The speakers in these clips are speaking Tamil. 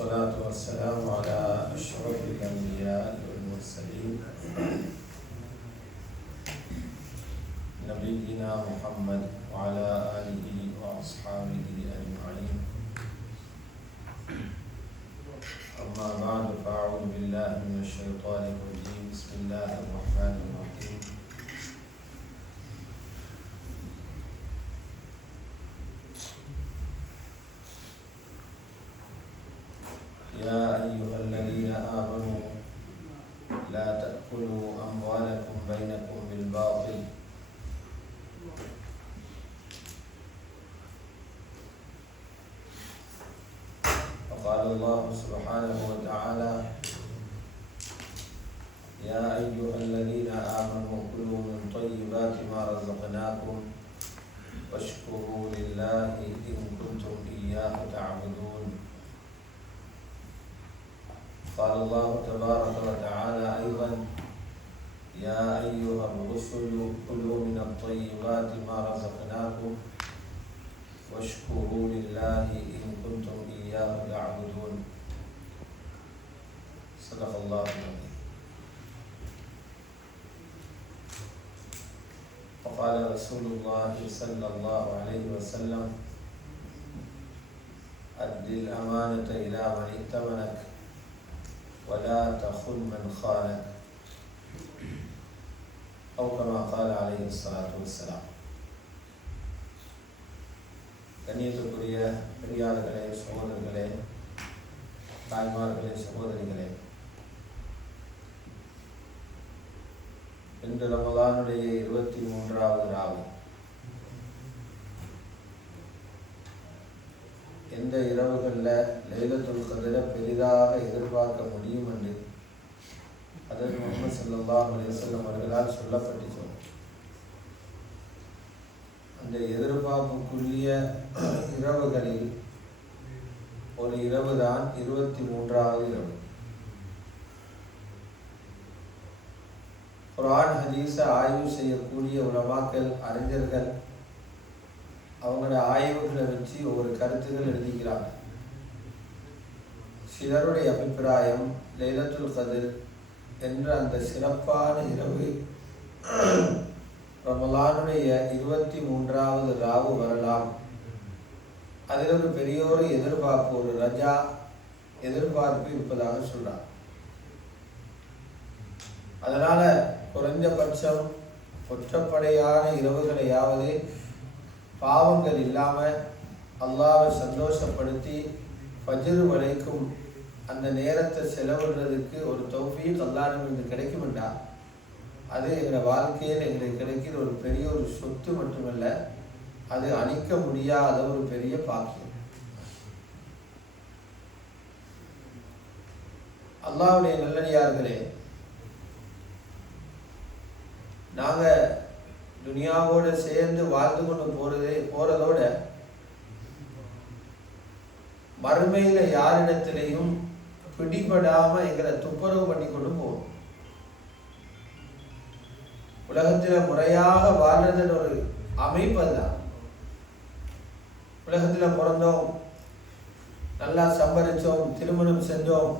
والصلاة والسلام على أشرف الأنبياء والمرسلين نبينا محمد وعلى آله وأصحابه أجمعين. أما بعد فأعوذ بالله من الشيطان الرجيم. بسم الله الرحمن الرحيم. يا أيها الذين آمنوا لا تأكلوا أموالكم بينكم بالباطل وقال الله سبحانه وتعالى يا أيها الذين آمنوا كلوا من طيبات ما رزقناكم واشكروا لله إن كنتم إياه تعبدون. قال الله تبارك وتعالى أيضا يا أيها الرسل كلوا من الطيبات ما رزقناكم واشكروا لله إن كنتم إياه تعبدون. صدق الله العظيم. وقال رسول الله صلى الله عليه وسلم أد الأمانة إلى من ائتمنك ولا تخن من خانك أو كما قال عليه الصلاة والسلام. கண்ணியத்துக்குரிய பெரியார்களே, சகோதரர்களே, தாய்மார்களே, சகோதரிகளே, இன்று ரமலானுடைய 23வது ராவு. எந்த இரவுகளில் லைலத்துல் கத்ரை பெரிதாக எதிர்பார்க்க முடியும் என்று ஹஜ்ரத் முஹம்மது ஸல்லல்லாஹு அலைஹி வஸல்லம் அவர்களால் சொல்லப்பட்டுச்சு. அந்த எதிர்பார்ப்புக்குரிய இரவுகளில் ஒரு இரவு தான் 23வது இரவு. குர்ஆன் ஹதீஸை ஆய்வு செய்யக்கூடிய உலமாக்கள், அறிஞர்கள் அவங்களோட ஆய்வுகளை வச்சு ஒவ்வொரு கருத்துக்கள் எழுதிக்கிறாங்க. சிலருடைய அபிப்பிராயம் லைலத்துல் கத்ர் என்ற அந்த சிறப்பான இரவு ரமலானுடைய 23வது ராவு வரலாம். அதில் ஒரு பெரியோரு எதிர்பார்ப்பு, ஒரு ரஜா எதிர்பார்ப்பு இருப்பதாக சொல்றாங்க. அதனால குறைஞ்சபட்சம் ஒற்றப்படையான இரவுகளையாவது பாவங்கள் இல்லாமல் அல்லாஹ்வை சந்தோஷப்படுத்தி ஃபஜ்ர் வரைக்கும் அந்த நேரத்தை செலவிடுறதுக்கு ஒரு தௌஃபீக் அல்லாஹ்விடமிருந்து கிடைக்குமெண்டா அது எங்கள் வாழ்க்கையில் எங்களுக்கு கிடைக்கிற ஒரு பெரிய ஒரு சொத்து மட்டுமல்ல, அது அழிக்க முடியாத ஒரு பெரிய பாக்கியம். அல்லாஹ்வுடைய நல்லடியார்களே, நாங்கள் துனியாவோட சேர்ந்து வாழ்ந்து கொண்டு போறதோட மறுமையில யாரிடத்திலையும் பிடிபடாம எங்களை துப்புரவு பண்ணி கொண்டு போவோம். உலகத்தில் முறையாக வாழ்றதுன்னு ஒரு அமைப்பு தான். உலகத்தில் பிறந்தோம், நல்லா சம்பாதிச்சோம், திருமணம் செஞ்சோம்,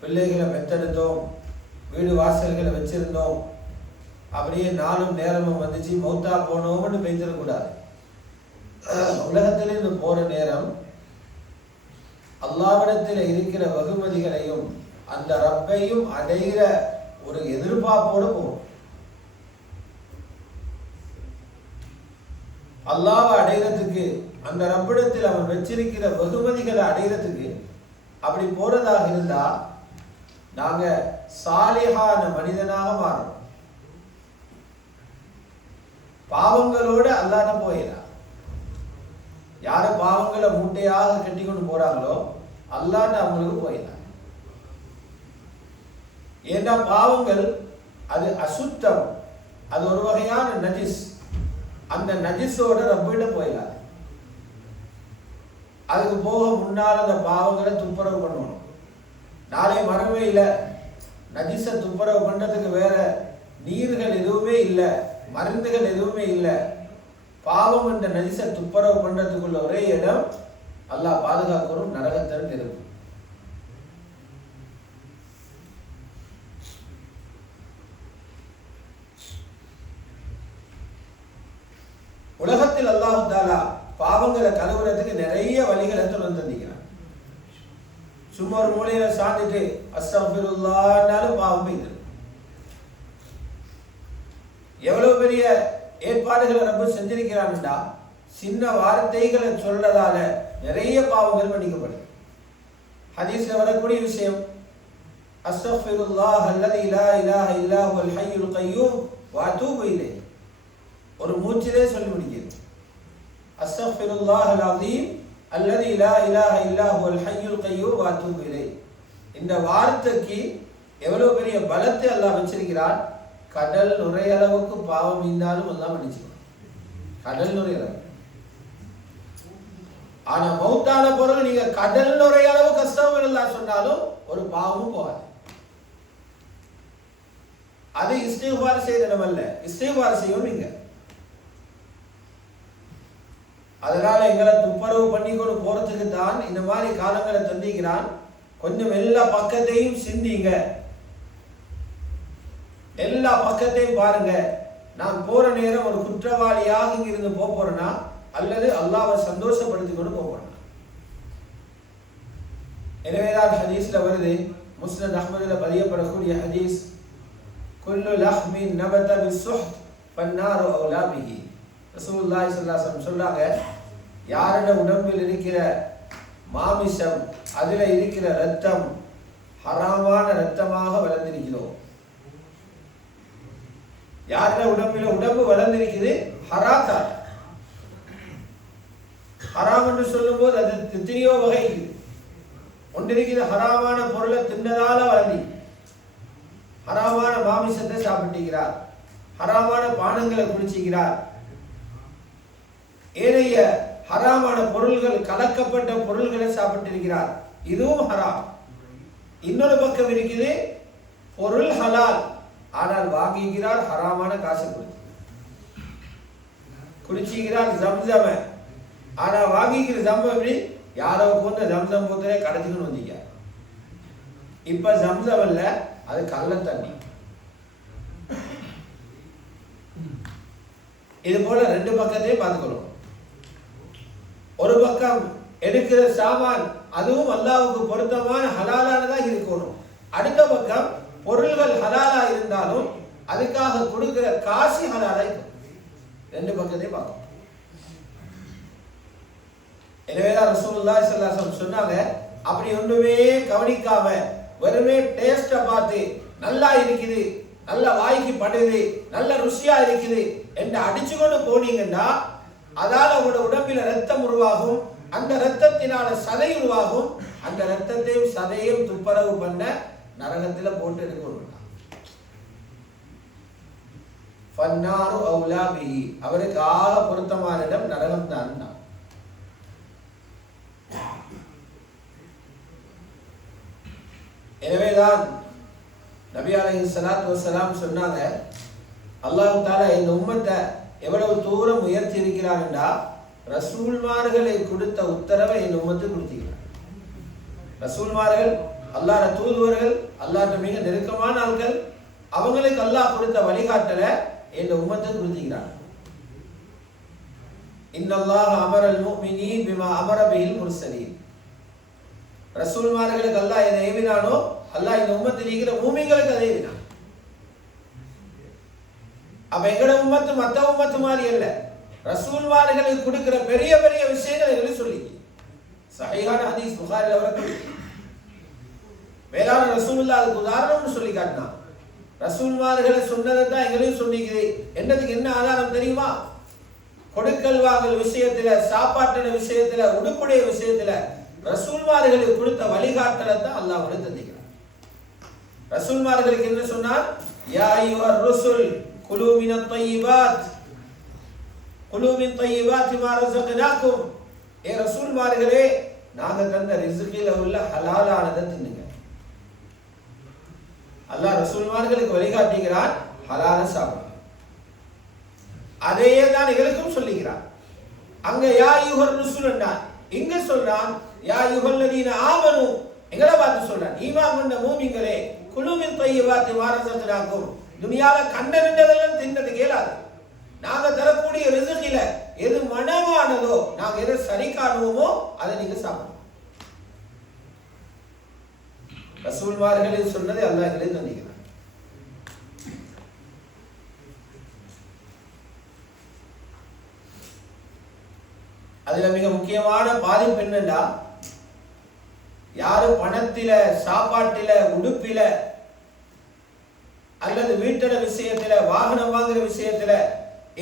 பிள்ளைகளை பெற்றெடுத்தோம், வீடு வாசல்களை வச்சிருந்தோம், அப்படியே நாளும் நேரமும் வந்துச்சு, மௌத்தா போனோம்னு பேசிடக்கூடாது. உலகத்திலிருந்து போற நேரம் அல்லாஹ்விடத்தில் இருக்கிற வெகுமதிகளையும் அந்த ரப்பையும் அடைகிற ஒரு எதிர்பார்ப்போடு போகும். அல்லாஹ்வை அடைகிறதுக்கு, அந்த ரப்பிடத்தில் அவன் வச்சிருக்கிற வெகுமதிகளை அடைகிறதுக்கு அப்படி போறதாக இருந்தா நாங்க சாலிஹான மனிதனாக மாறணும். பாவங்களோட அல்லாஹ்ட்ட போயிடலாம். யார பாவங்களை மூட்டையாக கட்டி கொண்டு போறாங்களோ அல்லாஹ்ட்ட அவங்களுக்கு போயிடலாம். ஏன்னா பாவங்கள் அது அசுத்தம், அது ஒரு வகையான நஜிஸ். அந்த நஜிஸோட ரப்பிட போயிடலாம். அதுக்கு போக முன்னால் அந்த பாவங்களை துப்புரவு பண்ணணும். நாளை மறுமையில் நஜிஸை துப்புரவு பண்றதுக்கு வேற நீர்கள் எதுவுமே இல்லை, மருந்துகள் எதுவுமே இல்லை. பாவம் என்ற நஜிஸை துப்புரவு பண்றதுக்குள்ள ஒரே இடம் அல்லாஹ் பாதுகாக்கணும், நரகத்தின் நெருப்பு. தாலா பாவங்களை கழுவுறதுக்கு நிறைய வழிகளை தந்திக்கிறான். சும்மா ஒரு மூலையில சாஞ்சிட்டு அஸ்தக்ஃபிருல்லாஹ்னாலும் பாவம் போயிடும். எவ்வளவு பெரிய ஏற்பாடுகளை ரப்பு செஞ்சிருக்கிறான்டா, சின்ன வார்த்தைகளை சொல்றதால நிறைய பாவங்கள் மன்னிக்கப்படும். ஹதீஸ்ல வரக்கூடிய விஷயம், அஸ்தக்ஃபிருல்லாஹ் அல்லதி லா இலாஹ இல்லா ஹுவல் ஹய்யுல் கய்யூம் வ அதூபு இலைஹ். ஒரு மூச்சிலே சொல்லி முடிக்கிறது. அஸ்தக்ஃபிருல்லாஹல் அஸீம் அல்லதி லா இலாஹ இல்லா ஹுவல் ஹய்யுல் கய்யூம் வ அதூபு இலைஹ். இந்த வார்த்தைக்கு எவ்வளவு பெரிய பலத்தை அல்லாஹ் வச்சிருக்கிறான். கடல் நுரையளவுக்கு பாவம் இருந்தாலும் எல்லாம் மன்னிச்சுக்கணும். கடல் நுரையளவு. ஆனா மௌத்தான பிறகு நீங்க கடல் நுரையளவு கஷ்டம் இல்லைன்னு சொன்னாலும் ஒரு பாவமும் போகாது. அது இஸ்திக்பார் செய்யணும் அல்ல, இஸ்திக்பார் செய்யணும் நீங்க. அதனால எங்களை துப்புரவு பண்ணி கொண்டு போறதுக்கு தான் இந்த மாதிரி காலங்களை தந்திக்கிறான். கொஞ்சம் எல்லா பக்கத்தையும் சிந்திங்க, எல்லா பக்கத்தையும் பாருங்க. நான் போற நேரம் ஒரு குற்றவாளியாக இங்கிருந்து போறேன்னா அல்லது அல்லாஹ்வை சந்தோஷப்படுத்திக் கொண்டு போறேன். எனவேதான் ஹதீஸ்ல வருது, முஸ்னத் அஹ்மதுல பதியப்படக்கூடிய ஹதீஸ், குல்லு லஹ்மின் நபத பிஸ்ஸுஹ்த் ஃபன்னாரு அவ்லா பிஹி. ரசூலுல்லாஹி ஸல்லல்லாஹு அலைஹி வஸல்லம் சொல்றாங்க, யாரோட உடம்பில் இருக்கிற மாமிசம், அதுல இருக்கிற ரத்தம் ஹராமான ரத்தமாக வளர்ந்திருக்கிறதோ, யாரோட உடம்பு வளர்ந்திருக்குது ஹராத்தா. ஹராம் என்று சொல்லும் போது அது எத்தனையோ வகை ஒன்றிருக்கிற. ஹராமான பொருளை தின்னதால வளர்ந்தி, ஹராமான மாமிசத்தை சாப்பிட்டுக்கிறார், ஹராமான பானங்களை குடிச்சுக்கிறார், ஏனைய ஹராமான பொருள்கள் கலக்கப்பட்ட பொருள்களை சாப்பிட்டிருக்கிறார், இதுவும் ஹராம். இன்னொரு பக்கம் இருக்குது, பொருள் ஹலால் ஆனால் வாங்குகிறார் ஹராமான காசு கொடுத்து, குடிச்சுக்கிறார் ஜம்சம ஆனா வாங்கிக்கிற ஜம்பம் எப்படி, யாரோ போன்ற ஜம்சம் போத்தே கடைச்சிக்கணும் வந்தீங்க. இப்ப ஜம்சம் அல்ல, அது கள்ள தண்ணி. இது போல ரெண்டு பக்கத்தையும் பார்த்துக்கணும். ஒரு பக்கம் எடுக்கிற சாமான் அதுவும் அல்லாஹ்வுக்கு பொருத்தமான ஹலாலானதாக இருக்கணும். அடுத்த பக்கம் பொருள்கள் ஹலாலா இருந்தாலும் அதுக்காக கொடுக்கிற காசு ஹலாலா இருக்கும். ரெண்டு பக்கத்தையும் பார்க்கணும். எனவேதான் ரசூலுல்லாஹி ஸல்லல்லாஹு அலைஹி வஸல்லம் சொன்னாங்க, அப்படி ஒன்றுமே கவனிக்காம வெறுமே டேஸ்ட பார்த்து நல்லா இருக்குது, நல்ல வாய்க்கு படுது, நல்ல ருசியா இருக்குது என்று அடிச்சு கொண்டு போனீங்கன்னா அதால உங்களோட உடம்பில ரத்தம் உருவாகும், அந்த ரத்தத்தினால சதை உருவாகும், அந்த ரத்தத்தையும் சதையும் துப்புரவு பண்ண நரகத்துல போட்டு எடுக்கணும். ஃபன்னாரு அவ்லா பிஹி, அவருக்கு ஆக பொருத்தமான இடம் நரகம் தான். எனவேதான் நபி அலைஹிஸ்ஸலாத்து வஸ்ஸலாம் சொன்னாங்க, அல்லாஹ் தஆலா இந்த உம்மத்தை எவ்வளவு தூரம் உயர்த்தி இருக்கிறார் என்றா, ரசூல்மார்களை கொடுத்த உத்தரவை இந்த உம்மத்துக்கு கொடுத்திருக்கிறார். ரசூல்மார்கள் அல்லாஹ்வுடைய தூதுவர்கள், அல்லாஹ்வுடைய மிக நெருக்கமான ஆட்கள், அவங்களுக்கு அல்லாஹ் கொடுத்த வழிகாட்டலை இந்த உம்மத்துக்கு கொடுத்திருக்கிறார். இன்னல்லாஹ அமரல் முஃமினீன் பிமா அமர பிஹில் முர்ஸலீன். ரசூல்மார்களுக்கு அல்லாஹ் எதை ஏவினானோ அல்லாஹ் இந்த உம்மத்தில் இருக்கிற மூமின்களுக்கு அதை ஏவினான். அப்ப எங்கட உம்மத்து மத்த உம்மத்து மாதிரி அல்ல, ரசூல்மார்களுக்கு கொடுக்கிற பெரிய பெரிய விஷயங்கள் எங்களுக்கு சொல்லி சஹீஹான ஹதீஸ் புகாரில வரக்கூடிய வேளாண் ரசூலுல்லாஹ் அதுக்கு உதாரணம்னு சொல்லி காட்டினான். ரசூல்மார்களை சொன்னதை தான் எங்களையும் சொன்னிக்குது. என்னதுக்கு என்ன ஆதாரம் தெரியுமா? கொடுக்கல் வாங்கல் விஷயத்துல, சாப்பாட்டின விஷயத்துல, உடுப்புடைய விஷயத்துல ரசூல்மார்களுக்கு கொடுத்த வழிகாட்டலை தான் அல்லாஹ் தந்திக்கிறான். ரசூல்மார்களுக்கு என்ன சொன்னார்? யா அய்யுஹர் ருசுல் குலூ மினத் தய்யிபாத் குலூ மின் தய்யிபாத்தி மா ரஸக்னாக்கும். ஏ ரசூல்மார்களே, நாங்க தந்த ரிஸ்கில உள்ள ஹலாலானதை தின்னுங்க. அல்லாஹ் ரசூல்மார்களுக்கு வழிகாட்டுகிறான், ஹலால சாப்பிடுங்க. அதையே தான் எங்களுக்கும் சொல்லுகிறான். அங்க யா அய்யுஹர் ருசுல் என்றான், இங்க சொல்றான் யா அய்யுஹல்லதீன ஆமனு. எங்களை பார்த்து சொல்றான், ஈமான் கொண்ட மூமின்களே, குலூ மின் தய்யிபாத்தி மா ரஸக்னாக்கும். துனியால கண்ட நின்றதெல்லாம் தின்னது கேளாது. நாங்க தரக்கூடிய ரிஸ்கில எது மனமானதோ, நாங்க எதை சரி காணுவோமோ அதை நீங்க சாப்பிடணும். ரசூல்மார்கள் சொன்னதை அல்லாஹ் எங்களுக்கு தந்திக்கிறார். அதுல மிக முக்கியமான பாதிப்பு என்னன்னா, யாரு பணத்தில, சாப்பாட்டில, உடுப்பில அல்லது வீட்டட விஷயத்துல, வாகனம் வாங்குற விஷயத்துல,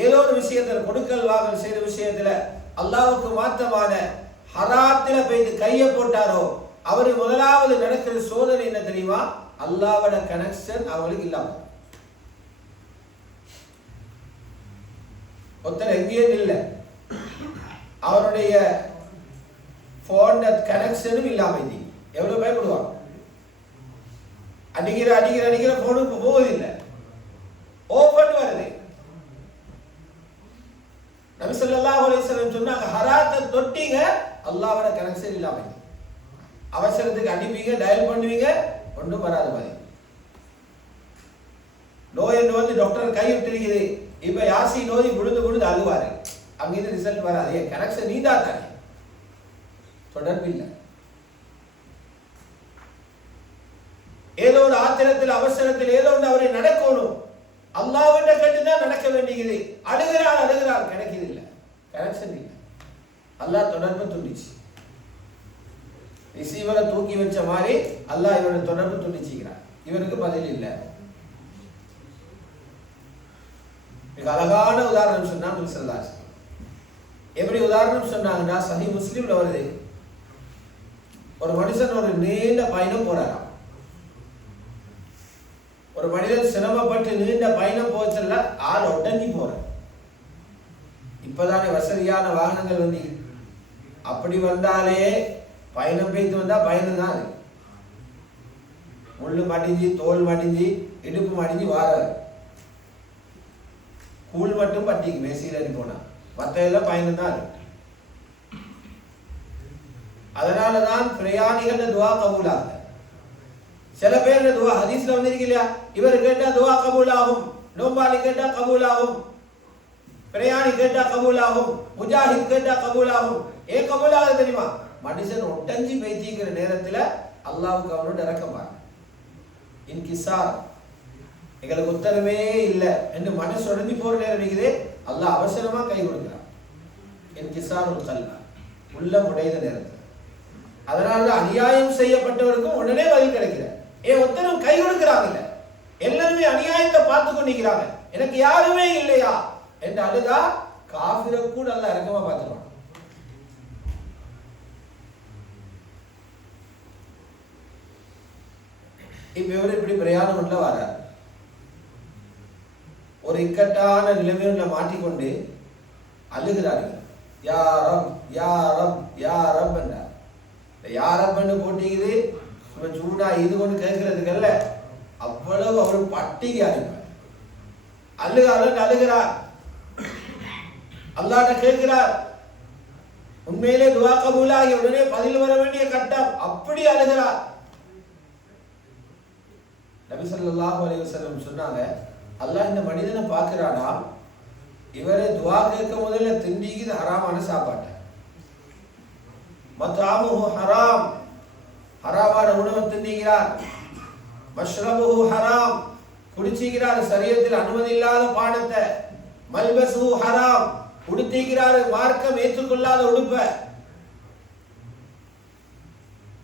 ஏதோ ஒரு விஷயத்துல, கொடுக்கல் வாங்கல் செய்யற விஷயத்துல அல்லாஹ்வுக்கு மாற்றமான ஹராத்தில போய் கையை போட்டாரோ அவரு முதலாவது நடக்கிற சோதனை என்ன தெரியுமா? அல்லாஹ்வோட கனெக்ஷன் அவங்களுக்கு இல்லாம. ஒருத்தர் எங்கேயும் இல்லை, அவருடைய போன் கனெக்ஷனும் இல்லாம எவ்வளவு பயப்படுவாங்க. அடிக்கிற அடிக்கிற அடிக்கிற போனுக்கு போவதில்லை, ஓபன் வருது. நபி ஸல்லல்லாஹு அலைஹி வஸல்லம் சொன்னாங்க, ஹராத்தை தொட்டீங்க அல்லாஹ்வோட கனெக்ஷன் இல்லாம, அவசரத்துக்கு அடிப்பீங்க, டயல் பண்ணுவீங்க, ஒன்றும் வராது மாதிரி. நோய் என்று வந்து டாக்டர் கை விட்டுருக்குது, இப்ப யாசி நோய் விழுந்து விழுந்து அழுவாரு, அங்கிருந்து ரிசல்ட் வராது. கனெக்ஷன் நீதா தானே, தொடர்பு இல்லை. ஏதோ ஒரு ஆத்திரத்தில், அவசரத்தில் ஏதோ ஒன்று அவரை நடக்கணும், அல்லாஹ்விட்ட கேட்டுதான் நடக்க வேண்டியது. அழுகிறார் அழுகிறார், கிடைக்குது இல்லை, கனெக்ஷன் இல்லை. அல்லாஹ் தொடர்பு துண்டிச்சு, ரிசீவரை தூக்கி வச்ச மாதிரி அல்லாஹ் இவரோட தொடர்பு துண்டிச்சுக்கிறார். இவருக்கு பதில் இல்லை. மிக அழகான உதாரணம் சொன்னா நபி ஸல்லல்லாஹு அலைஹி வஸல்லம். எப்படி உதாரணம் சொன்னாங்கன்னா, சஹீஹ் முஸ்லிம்ல வருது, ஒரு மனுஷன் ஒரு நீண்ட பயணம் போறாராம். ஒரு மனிதன் சிரமப்பட்டு நீண்ட பயணம் போச்சல்ல, ஆள் ஒட்டங்கி போற. இப்பதானே வசதியான வாகனங்கள் வந்து, அப்படி வந்தாலே பயணம் பெய்து வந்தா பயணம் தான். முள்ளு மடிஞ்சு, தோல் மடிஞ்சு, இடுப்பு மடிஞ்சு வாராரு. கூழ் மட்டும் பட்டிக்கு மேசையில் போனா, மற்ற எல்லாம் பயணம் தான். அதனாலதான் பிரயாணிகள் துவா கபூலாக. சில பேர் துவா ஹதீஸ்ல வந்திருக்கு இல்லையா, இவர் கேட்டா துவா கபூல் ஆகும், நோம்பாளி கேட்டா கபூல் ஆகும், பிரயாணி கேட்டா கபூல் ஆகும், முஜாஹித் கேட்டா கபூல் ஆகும். ஏன் கபூல் ஆகுது தெரியுமா? மனுஷன் ஒட்டஞ்சி பேசிக்கிற நேரத்தில் அல்லாஹ்வுக்கு அவனோட இறக்கமாக இன்கிசார், எங்களுக்கு உத்தரவே இல்லை என்று மனசு உடஞ்சி போற நேரம் இருக்குது, அல்லாஹ் அவசரமா கை கொடுக்கிறான். இன்கிசார் ஒரு கல்வா, உள்ள முடைந்த நேரத்தில். அதனாலதான் அநியாயம் செய்யப்பட்டவருக்கும் உடனே பதில் கிடைக்கிறார். ஏன் ஒருத்தரும் கை கொடுக்கிறாங்க, எல்லாருமே அநியாயத்தை பார்த்து கொண்டிருக்கிறாங்க, எனக்கு யாருமே இல்லையா என்று அழுதா காஃபிர கூட அல்லாஹ் இறக்கமா பார்த்துருவான். இப்ப இவர் இப்படி பிரயாணம் உள்ள வரார், ஒரு இக்கட்டான நிலைமையில மாட்டிக்கொண்டு அழுகிறார்கள். யாரம் யாரம் யாரம் என்றார். யாரப்பன்னு போட்டிக்குது, சூடா இது கொண்டு கேட்கறதுக்கு அல்ல, அவ்வளவு அவரு பட்டிக்கு அனுப்பார். அழுகிறார், அல்லாஹ்ட்ட கேட்கிறார். உண்மையிலே துவா கபூலாகி உடனே பதில் வர வேண்டிய கட்டம், அப்படி அழுகிறார். நபி ஸல்லல்லாஹு அலைஹி வஸல்லம் சொன்னாங்க, அல்லாஹ் இந்த மனிதனை பார்க்கிறானா, இவரை துவா கேட்க முதல்ல திண்டிக்குது ஹராமான சாப்பாட்டை, மத்ஆமுஹு ஹராம், ஹராமான உணவை தின்னுகிறார், மஷ்ரபுஹு ஹராம், குடிச்சுகிறார் சரியத்தில் அனுமதி இல்லாத பானத்தை, மல்பசுஹு ஹராம், உடுத்திக்கிறார் மார்க்கம் ஏற்றுக்கொள்ளாத உடுப்பை.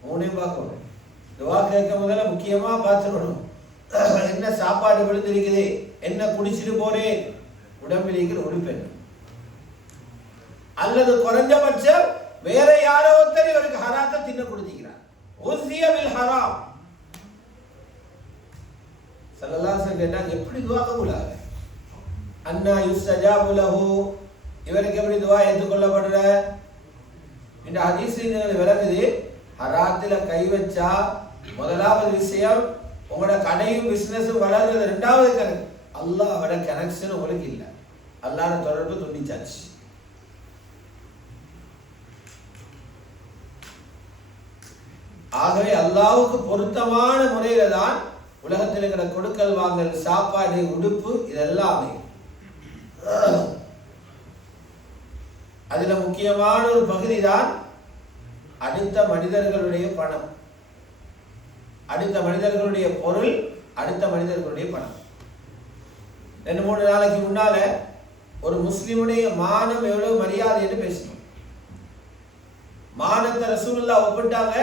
மூணையும் பார்க்கணும். துவா கேட்க முதல்ல முக்கியமா பார்த்துக்கணும், என்ன சாப்பாடு விழுந்திருக்குது, என்ன குடிச்சிட்டு போறேன், உடம்பில் இருக்கிற உடுப்பு என்ன, அல்லது குறைஞ்சபட்சம் வேற யாரோ ஒருத்தர் இவருக்கு ஹராத்தை தின்ன கொடுத்திக்கிறார். உஸ்திய பில் ஹராம். ஸல்லல்லாஹு அலைஹி வஸல்லம் எப்படி துஆ கபூல் ஆகுது? அன்னா யுஸ்தஜாபு லஹு, இவருக்கு எப்படி துஆ ஏற்றுக்கொள்ளப்படுற? இந்த ஹதீஸில் விளக்குது, ஹராத்துல கை வச்சா முதலாவது விஷயம் உங்களோட கடையும் பிசினஸும் வளர்றது, ரெண்டாவது கணக்கு அல்லாஹ்வோட கனெக்ஷன் உங்களுக்கு இல்லை, அல்லாஹ்வோட தொடர்பு துண்டிச்சாச்சு. ஆகவே அல்லாஹ்வுக்கு பொருத்தமான முறையில தான் உலகத்தில் இருக்கிற கொடுக்கல் வாங்கல், சாப்பாடு, உடுப்பு இதெல்லாமே. அதுல முக்கியமான ஒரு பகுதி தான் அடுத்த மனிதர்களுடைய பணம், அடுத்த மனிதர்களுடைய பொருள், அடுத்த மனிதர்களுடைய பணம். 2-3 நாளைக்கு முன்னால ஒரு முஸ்லிமுடைய மானம் எவ்வளவு மரியாதை என்று பேசணும். மானத்தை ரசூலுல்லாஹ் ஒப்பிட்டாங்க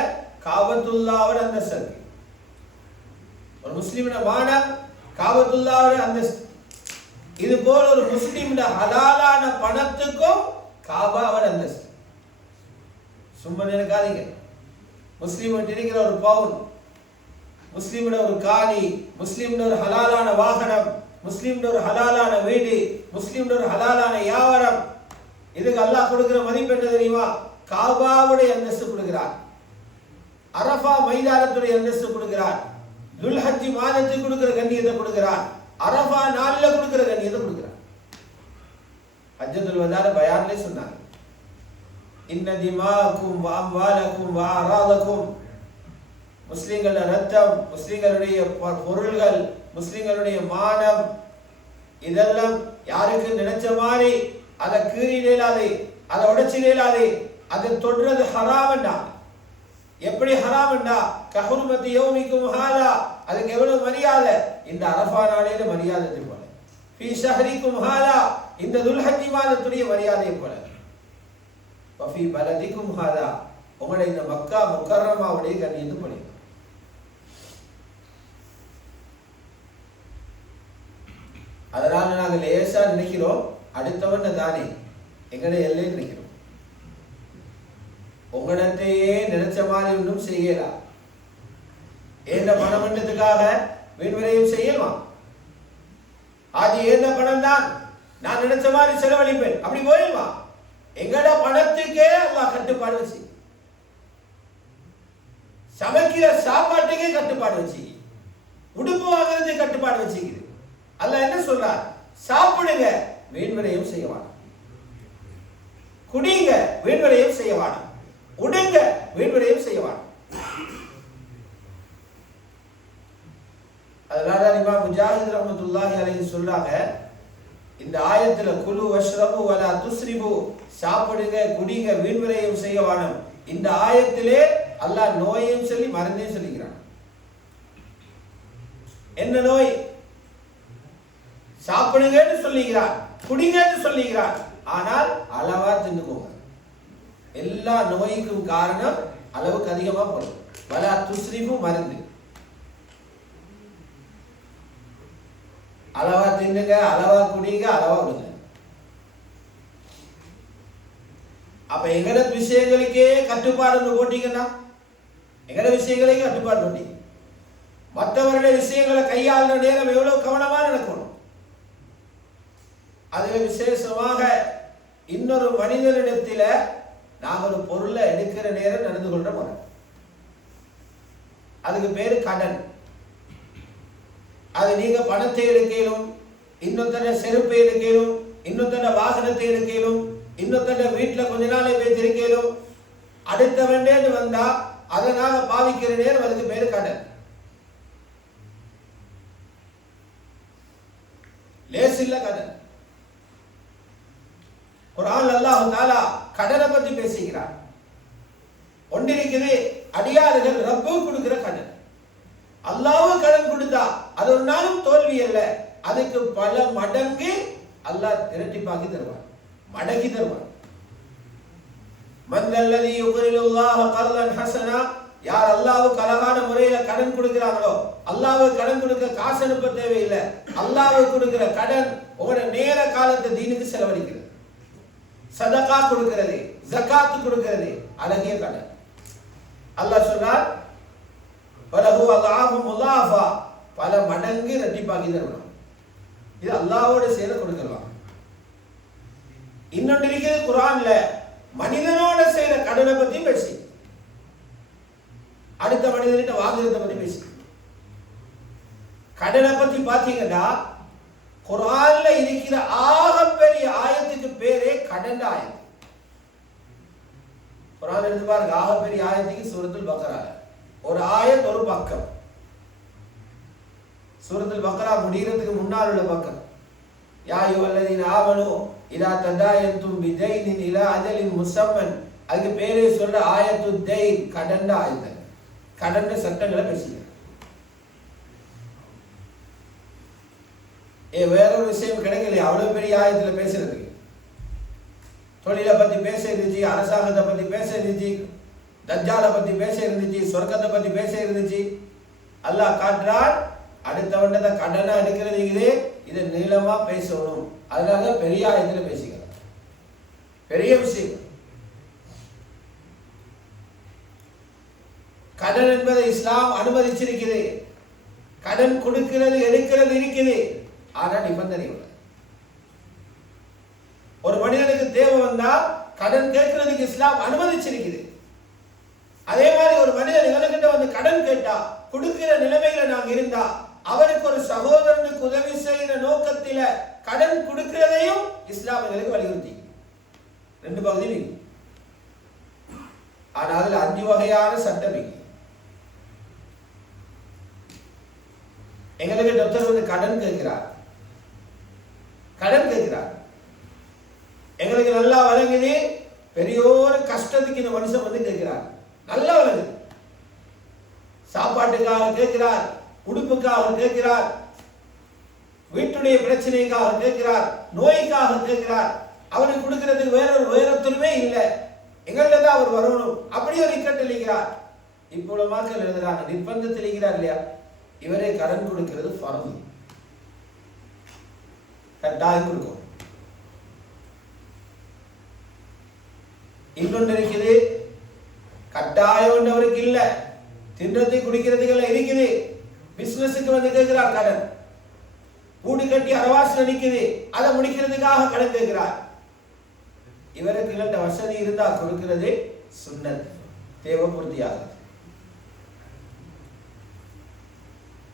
காபத்துல்லாவோட அந்தஸ்து. ஒரு முஸ்லிமுடைய மானம் காபத்துல்லாவோட அந்தஸ்து. இது போல ஒரு முஸ்லிமுடைய ஹலாலான பணத்துக்கும் காபாவோட அந்தஸ்து. சும்மா நினைக்காதீங்க. முஸ்லீம் இருக்கிற ஒரு பவுன், முஸ்லீமுடைய ஒரு காணி, முஸ்லீமுடைய ஒரு ஹலாலான வாகனம், முஸ்லீமுடைய ஒரு ஹலாலான வீடு, முஸ்லீமுடைய ஒரு ஹலாலான வியாபாரம், இதுக்கு அல்லாஹ் கொடுக்கிற மதிப்பு என்ன தெரியுமா? காபாவுடைய அந்தஸ்து கொடுக்கிறார், அரஃபா மைதானத்துடைய அந்தஸ்து கொடுக்கிறார், துல்ஹஜ் மாதத்துக்கு கொடுக்கிற கண்ணியத்தை கொடுக்கிறார், அரஃபா நாளில் கொடுக்கிற கண்ணியத்தை கொடுக்கிறார். ஹஜ்ஜத்துல் வதால பயான்லே சொன்னாங்க, இன்ன திமாக்கும் வ அம்வாலக்கும் வ அராதக்கும், முஸ்லிம்களுடைய ரத்தம், முஸ்லிம்களுடைய பொருள்கள், முஸ்லிம்களுடைய மானம், இதெல்லாம் யாருக்கு நினைச்ச மாதிரி அதை கீறிடாதே, அதை உடைச்சிடாதே, அதை தொடுறது ஹராம்டா. எப்படி ஹராம்டா? கஹுர்மத்தி யௌமிக்கும் ஹாதா, அதுக்கு எவ்வளவு மரியாதை? இந்த அரஃபா நாளில மரியாதை போல, ஃபீ ஷஹரிக்கும் ஹாதா, இந்த துல்ஹஜ் மாதத்துடைய மரியாதை போல, வஃபீ பலதிக்கும் ஹாதா, உங்களுடைய இந்த மக்கா முக்கர்ரமாவுடைய கண்ணியத்தை போல. அதனால நாங்கள் லேசா நினைக்கிறோம், அடுத்தவன் தானே எங்களை எல்லை நினைக்கிறோம். உங்களிடத்தையே நினைச்ச மாதிரி ஒன்றும் செய்யலாம். ஏந்த பணமன்றத்துக்காக வீண்விரையும் செய்யலாம். அது ஏந்த பணம் தான், நான் நினைச்ச மாதிரி செலவழிப்பேன், அப்படி போயிடுமா? எங்கட பணத்துக்கே அல்லாஹ் கட்டுப்பாடு வச்சு, சமைக்கிற சாப்பாட்டுக்கே கட்டுப்பாடு வச்சு, உடுப்பு வாங்குறது கட்டுப்பாடு வச்சுக்குது. அல்லாஹ் என்ன சொல்றார்? சாப்பிடுங்க, வீண்விரையும் செய்ய வேண்டாம். குடிங்க, வீண்விரையும் செய்ய வேண்டாம். உடுங்க, வீண்விரையும் செய்ய வேண்டாம். அதனால இமாம் முஜாஹித் ரஹ்மத்துல்லாஹி அலைஹி சொல்றாங்க, இந்த ஆயத்துல குலு வஷ்ரபு வலா துஸ்ரிபு, சாப்பிடுங்க குடிங்க வீண்விரையும் செய்ய வேண்டாம். இந்த ஆயத்திலே அல்லாஹ் நோயையும் சொல்லி மருந்தையும் சொல்லிக்கிறான். என்ன நோய்? சாப்பிடுங்கன்னு சொல்லிக்கிறான், குடிங்கன்னு சொல்லிக்கிறான். ஆனால் அளவா தின்னுக்கோங்க. எல்லா நோய்க்கும் காரணம் அளவுக்கு அதிகமா போடும். வலா துஸ்ரிபு மருந்து. அளவா தின்னுங்க, அளவா குடிங்க, அளவா விடுங்க. அப்ப எங்கட விஷயங்களுக்கே கட்டுப்பாடு போட்டீங்கன்னா, எங்கட விஷயங்களுக்கே கட்டுப்பாடு போட்டீங்க, மற்றவருடைய விஷயங்களை கையாளுற நேரம் எவ்வளவு கவனமா நடக்கணும். அதுல விசேஷமாக இன்னொரு மனிதனிடத்தில நாங்கள் ஒரு பொருளை எடுக்கிற நேரம் நடந்து கொள்ற முறை, அதுக்கு பேரு கடன். அது நீங்க பணத்தை எடுக்கலும், இன்னொருத்தர செருப்பை எடுக்கலும், இன்னொருத்தர வாகனத்தை எடுக்கலும், இன்னொருத்தர வீட்டுல கொஞ்ச நாளை போய் இருக்கலும், அடுத்த வேண்டேன்னு வந்தா அதை நாங்க பாவிக்கிற நேரம் அதுக்கு பேரு கடன். லேசில்ல கடன். குர்ஆன்ல அல்லாஹ் தஆலா கடனை பத்தி பேசுகிறார். ஒன்றிருக்குது அடியார்கள் ரப்பு கொடுக்கிற கடன். அல்லாஹ் கடன் கொடுத்தா அது ஒரு நாளும் தோல்வி அல்ல, அதுக்கு பல மடங்கு அல்லாஹ் இரட்டிப்பாக்கி தருவார், மடங்கி தருவார். மந்தல்லதி யுக்ரிலுல்லாஹ கர்தன் ஹஸனா, யார் அல்லாஹ்வுக்கு அழகான முறையில கடன் கொடுக்கிறாங்களோ, அல்லாஹ்வுக்கு கடன் கொடுக்க காசு அனுப்ப தேவையில்லை, அல்லாஹ்வுக்கு கொடுக்கிற கடன் உங்களுடைய நேர காலத்தை தீனுக்கு செலவழிக்கிறது, சதகா கொடுக்கிறது, ஜகாத் கொடுக்கிறது, அழகிய கடன். அல்லாஹ் சொன்னார் வலஹு அல்லாஹு முலாஃபா, பல மடங்கு இரட்டிப்பாக்கி தருவான். இது அல்லாஹ்வோட சேர்ந்து கொடுக்கலாம். இன்னொன்று இருக்கிறது குர்ஆன்ல, மனிதனோட செய்த கடனை பத்தி பேசி, அடுத்த மனிதனிட்ட வாங்குறத பத்தி பேசி. கடனை பத்தி பாத்தீங்கன்னா குர்ஆன்ல இருக்கிற ஆகப்பெரிய ஆயத்துக்கு பேரே கடன் ஆயத்து. குர்ஆன் எடுத்து பாருங்க, ஆகப்பெரிய ஆயத்துக்கு சூரத்துல் பக்ரா ஒரு ஆயத் ஒரு பக்கம். சூரத்துல் பக்ரா முடிகிறதுக்கு முன்னால் உள்ள பக்கம். யா அய்யுஹல்லதீன ஆமனு இதா ததாயத்தும் பிதைனின் இலா அஜலின் முஸம்மன், அதுக்கு பேரே சொல்ற ஆயத்து தைன், கடன் ஆயுதம், கடன் சட்டங்களை பேசுகிறார். வேற ஒரு விஷயம் கிடைக்கலையே அவ்வளவு பெரிய ஆயத்துல பேசுறதுக்கு. தொழிலை பத்தி பேச இருந்துச்சு, அரசாங்கத்தை பத்தி பேச இருந்துச்சு, தஜ்ஜாலை பத்தி பேச இருந்துச்சு, சொர்க்கத்தை பத்தி பேச இருந்துச்சு. அல்லாஹ் காட்டுறான் அடுத்தவண்ட கடனை எடுக்கிறது இதை நீளமா பேசணும். அதனால பெரிய ஆயத்துல பேசிக்கலாம், பெரிய விஷயம். கடன் என்பதை இஸ்லாம் அனுமதிச்சிருக்கிறது. கடன் கொடுக்கிறது எடுக்கிறது இருக்குது, ஆனா நிபந்தனை உள்ள. ஒரு மனிதனுக்கு தேவை வந்தா கடன் கேட்கறதுக்கு இஸ்லாம் அனுமதிச்சிருக்குது. அதே மாதிரி ஒரு மனிதன் எங்ககிட்ட வந்து கடன் கேட்டா கொடுக்கிற நிலைமையில நாங்க இருந்தா அவருக்கு ஒரு சகோதரனுக்கு உதவி செய்கிற நோக்கத்தில கடன் கொடுக்கிறதையும் இஸ்லாம் எங்களுக்கு வலியுறுத்தி. ரெண்டு பகுதி. ஆனா அதுல 5 வகையான சட்டம் இருக்கு. எங்களுக்கு டாக்டர் வந்து கடன் கேட்கிறார், எங்களுக்கு நல்லா வழங்குது. பெரிய ஒரு கஷ்டத்துக்கு இந்த மனுஷன் வந்து கேட்கிறார், நல்லா வழங்குது. சாப்பாட்டுக்காக கேட்கிறார், உடுப்புக்காக கேட்கிறார், வீட்டுடைய பிரச்சனைக்காக கேட்கிறார், நோய்க்காக கேட்கிறார். அவருக்கு கொடுக்கிறதுக்கு வேற ஒருத்தருமே இல்லை, எங்கள்கிட்ட தான் அவர் வரணும். அப்படி ஒரு இக்கட்டு இல்லைங்கிறார். இப்போ மக்கள் எழுதுறாங்க, நிர்பந்தத்தில் இருக்கிறார் இல்லையா, இவரே கடன் கொடுக்கிறது ஃபர்து, கட்டாயம் கொடுக்கும். இன்னொன்று இருக்குது, கட்டாயம் அவருக்கு இல்ல, தின்றதை குடிக்கிறதுக்கு எல்லாம் இருக்குது. பிசினஸுக்கு வந்து கேட்கிறார் கடன், கூடு கட்டி அரவாசம் நிற்குது, அதை முடிக்கிறதுக்காக கடன் கேட்கிறார். இவருக்கு இல்ல வசதி இருந்தா கொடுக்கிறது சுன்னத், தேவை பூர்த்தியாகுது.